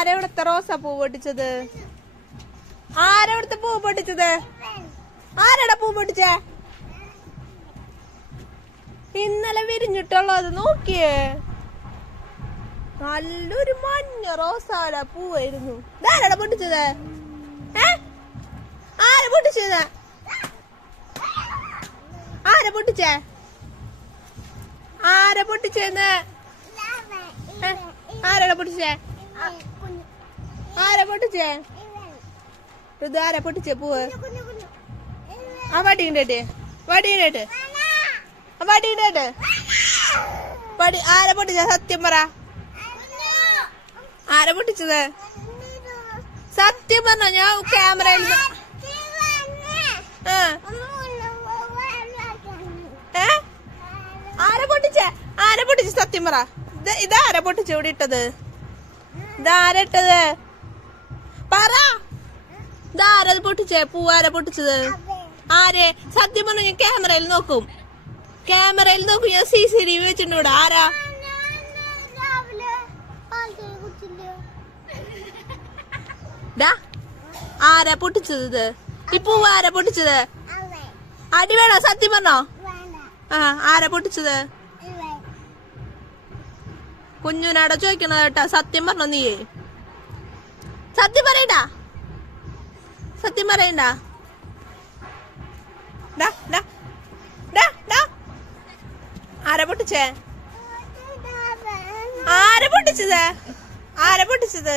ആരെവിടുത്തെ റോസാ പൂ പൊട്ടിച്ചത്? ആരെവിടുത്തെ പൂ പൊട്ടിച്ചത്? ആരാടാ പൂ പൊട്ടിച്ചേ? ഇന്നലെ വിരിഞ്ഞിട്ടുള്ളത് നോക്കിയേ. നല്ലൊരു മഞ്ഞ റോസാല പൂവായിരുന്നു. ആരട പൊട്ടിച്ചത്? ഏ? ആരെ പൊട്ടിച്ചത്? ആര പൊട്ടിച്ചേ? ആര പൊട്ടിച്ചേന്ന്? ആരാടാ പൊട്ടിച്ചേ? ആരാ പൊട്ടിച്ചേ? ഋതു ആരാ പൊട്ടിച്ചേ? പൂവ് ആ വടിയുണ്ടേ വടിയുണ്ടേ ആ വടി ആരാ പൊട്ടിച്ച? സത്യം പറ. ആരാ പൊട്ടിച്ചത്? സത്യം പറഞ്ഞ ഞാൻ ക്യാമറയിൽ ആരെ ആരാ ആരെ പൊട്ടിച്ച? സത്യം പറ. ഇത് ഇതാരാ പൊട്ടിച്ച ഇവിടെ ഇട്ടത്? ഇതാരാ ഇട്ടത് പറ ഇതാരത് ഇത് പൊട്ടിച്ചേ? പൂവാര പൊട്ടിച്ചത്? ആരെ? സത്യം പറഞ്ഞു ഞാൻ ക്യാമറയിൽ നോക്കും. ക്യാമറയിൽ നോക്കും. ഞാൻ സി സി ടി വി വെച്ചിട്ടുണ്ട് ഇവിടെ. ആരാ? ആരാ പൊട്ടിച്ചത് ഇത്? ഈ പൂവ് ആരാ പൊട്ടിച്ചത്? അടി വേണോ? സത്യം പറഞ്ഞോ? ആ ആരാ പൊട്ടിച്ചത്? കുഞ്ഞുനാടെ ചോദിക്കണത് കേട്ടാ സത്യം പറഞ്ഞോ നീയേ? സത്യം പറയണ്ട? സത്യം പറയണ്ട? ആരെ പൊട്ടിച്ചേ? ആരെ പൊട്ടിച്ചത്? ആരെ പൊട്ടിച്ചത്.